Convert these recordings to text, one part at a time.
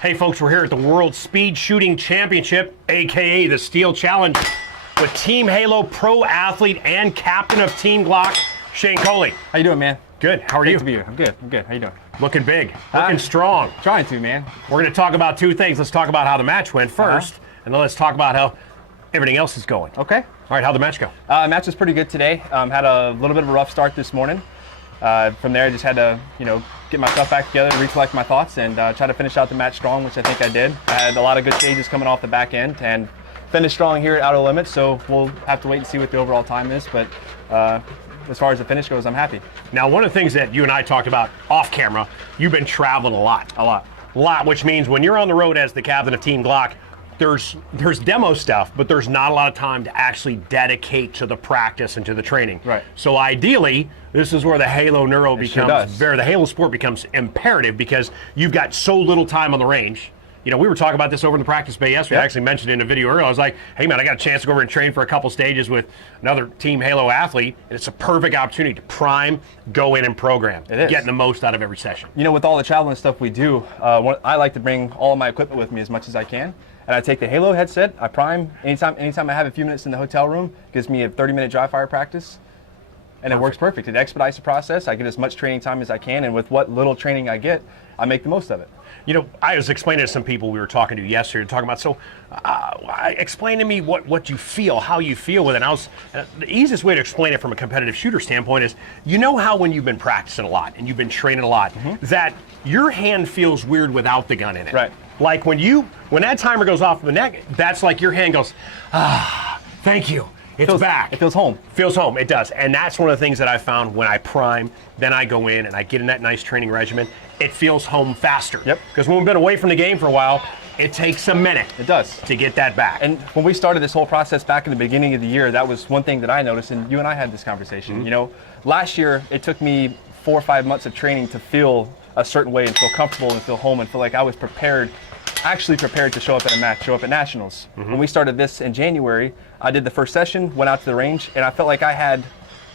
Hey folks, we're here at the World Speed Shooting Championship, aka the Steel Challenge, with Team Halo pro athlete and captain of Team Glock, Shane Coley. How you doing, man? Good. How are you? Good to be here. I'm good. I'm good. How you doing? Looking big. Looking strong. Trying to, man. We're going to talk about two things. Let's talk about how the match went first, and then let's talk about how everything else is going. Okay. All right, how'd the match go? Match was pretty good today. Had a little bit of a rough start this morning. From there, I just had to, get myself back together, to recollect my thoughts, and try to finish out the match strong, which I think I did. I had a lot of good stages coming off the back end, and finished strong here at Outer Limits, so we'll have to wait and see what the overall time is, but as far as the finish goes, I'm happy. Now, one of the things that you and I talked about off camera, you've been traveling a lot. A lot, which means when you're on the road as the captain of Team Glock, there's demo stuff, but there's not a lot of time to actually dedicate to the practice and to the training. Right. So ideally, this is where the Halo Neuro becomes, sure the Halo Sport becomes imperative because you've got so little time on the range. We were talking about this over in the practice bay yesterday. Yep. I actually mentioned it in a video earlier. I was like, hey man, I got a chance to go over and train for a couple stages with another Team Halo athlete, and it's a perfect opportunity to prime, go in and program. It is. Getting the most out of every session. With all the traveling stuff we do, I like to bring all of my equipment with me as much as I can. And I take the Halo headset, I prime, anytime I have a few minutes in the hotel room, gives me a 30-minute dry fire practice, and it works perfect. It expedites the process. I get as much training time as I can, and with what little training I get, I make the most of it. I was explaining to some people we were talking to yesterday, talking about, explain to me what you feel, how you feel with it. And the easiest way to explain it from a competitive shooter standpoint is, how when you've been practicing a lot and you've been training a lot, that your hand feels weird without the gun in it. Right. Like when that timer goes off the neck, that's like your hand goes, thank you. It's back. It feels home. Feels home, it does. And that's one of the things that I found when I prime, then I go in and I get in that nice training regimen, it feels home faster. Yep. Because when we've been away from the game for a while, it takes a minute. It does. To get that back. And when we started this whole process back in the beginning of the year, that was one thing that I noticed, and you and I had this conversation. Last year, it took me 4 or 5 months of training to feel a certain way and feel comfortable and feel home and feel like I was actually prepared to show up at a match, show up at Nationals. When we started this in January, I did the first session, went out to the range, and I felt like I had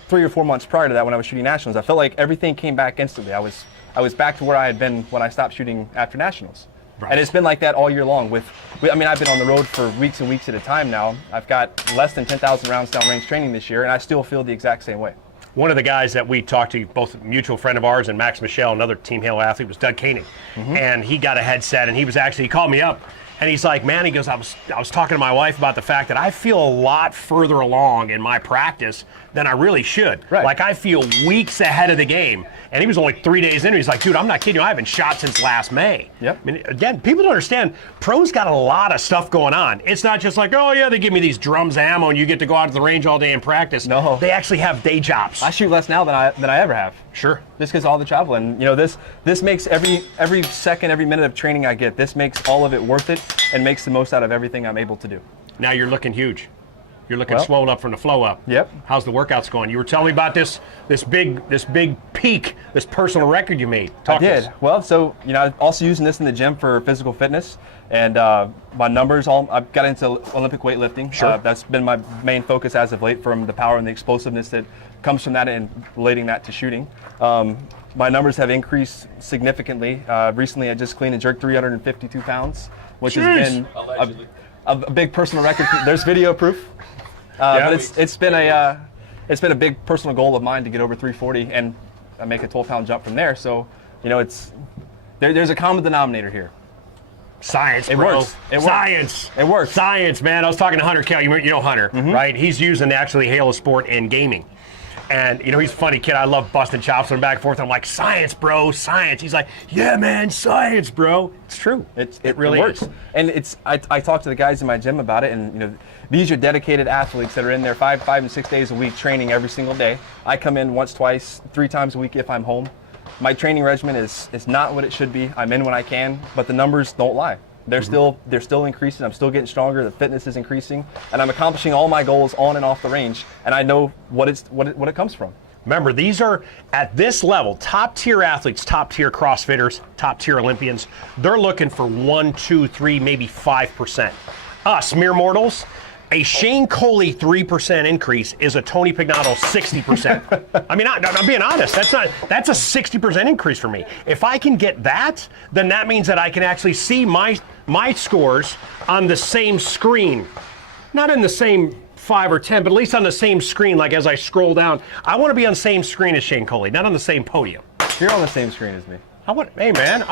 3 or 4 months prior to that when I was shooting Nationals. I felt like everything came back instantly. I was back to where I had been when I stopped shooting after Nationals. Right. And it's been like that all year long. I've been on the road for weeks and weeks at a time now. I've got less than 10,000 rounds downrange training this year, and I still feel the exact same way. One of the guys that we talked to, both a mutual friend of ours and Max Michelle, another Team Halo athlete, was Doug Koenig. And he got a headset, and he called me up, and he's like, man, he goes, I was talking to my wife about the fact that I feel a lot further along in my practice than I really should. Right. Like I feel weeks ahead of the game. And he was only 3 days in, he's like, dude, I'm not kidding you, I haven't shot since last May. Yep. I mean, again, people don't understand, pros got a lot of stuff going on. It's not just like, oh yeah, they give me these drums of ammo and you get to go out to the range all day and practice. No. They actually have day jobs. I shoot less now than I ever have. Sure. Just because all the travel, and this makes every second, every minute of training I get, this makes all of it worth it and makes the most out of everything I'm able to do. Now you're looking huge. You're looking swollen up from the flow up. Yep. How's the workouts going? You were telling me about this big peak, this personal record you made. I did. Well, so I'm also using this in the gym for physical fitness, and my numbers. I've got into Olympic weightlifting. Sure. That's been my main focus as of late, from the power and the explosiveness that comes from that, and relating that to shooting. My numbers have increased significantly. Recently, I just clean and jerked 352 pounds, which has been a big personal record. There's video proof. But it's been a big personal goal of mine to get over 340 and make a 12-pound jump from there. So, there's a common denominator here. Science, it bro. Works. Science. It works. Science, man. I was talking to Hunter Kelly. You know Hunter, right? He's using actually Halo Sport in gaming. And, he's a funny kid. I love busting chops with him back and forth. I'm like, science, bro, science. He's like, yeah, man, science, bro. It's true. It really works. is. And I talk to the guys in my gym about it, and, these are dedicated athletes that are in there 5 and 6 days a week training every single day. I come in once, twice, 3 times a week if I'm home. My training regimen is not what it should be. I'm in when I can, but the numbers don't lie. They're still increasing. I'm still getting stronger. The fitness is increasing, and I'm accomplishing all my goals on and off the range. And I know what it comes from. Remember, these are at this level, top tier athletes, top tier CrossFitters, top tier Olympians. They're looking for 1, 2, 3, maybe 5%. Us mere mortals. A Shane Coley 3% increase is a Tony Pignato 60%. I mean, I'm being honest. That's a 60% increase for me. If I can get that, then that means that I can actually see my scores on the same screen. Not in the same 5 or 10, but at least on the same screen, like as I scroll down. I want to be on the same screen as Shane Coley, not on the same podium. You're on the same screen as me. Hey man,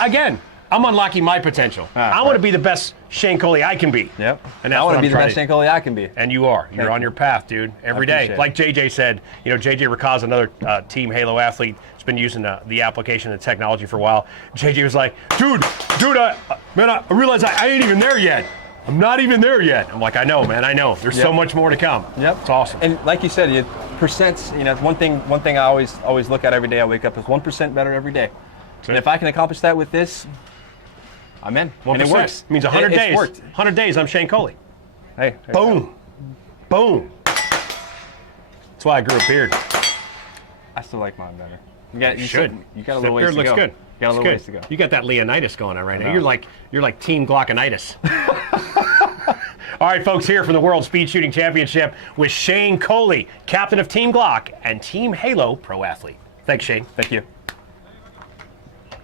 again, I'm unlocking my potential. I want to be the best Shane Coley I can be. Yep. And that's I want what to be I'm the trying best Shane Coley I can be. And you are. You're on your path, dude. Every day. appreciate it. Like JJ said, JJ Rakaz, another Team Halo athlete, has been using the application and technology for a while. JJ was like, dude, I realize I ain't even there yet. I'm not even there yet. I'm like, I know, man, I know. There's so much more to come. Yep. It's awesome. And like you said, percents, one thing I always look at every day I wake up is 1% better every day. And if I can accomplish that with this, I'm in. 1%. And it works. It means 100 It's days. worked. 100 days, I'm Shane Coley. Hey. Boom. Boom. That's why I grew a beard. I still like mine better. You got a little That ways beard to looks go. good. You got a little ways to go. You got that Leonidas going on right now. know. You're like Team Glockinitis. All right, folks, here from the World Speed Shooting Championship with Shane Coley, captain of Team Glock and Team Halo pro athlete. Thanks, Shane. Thank you.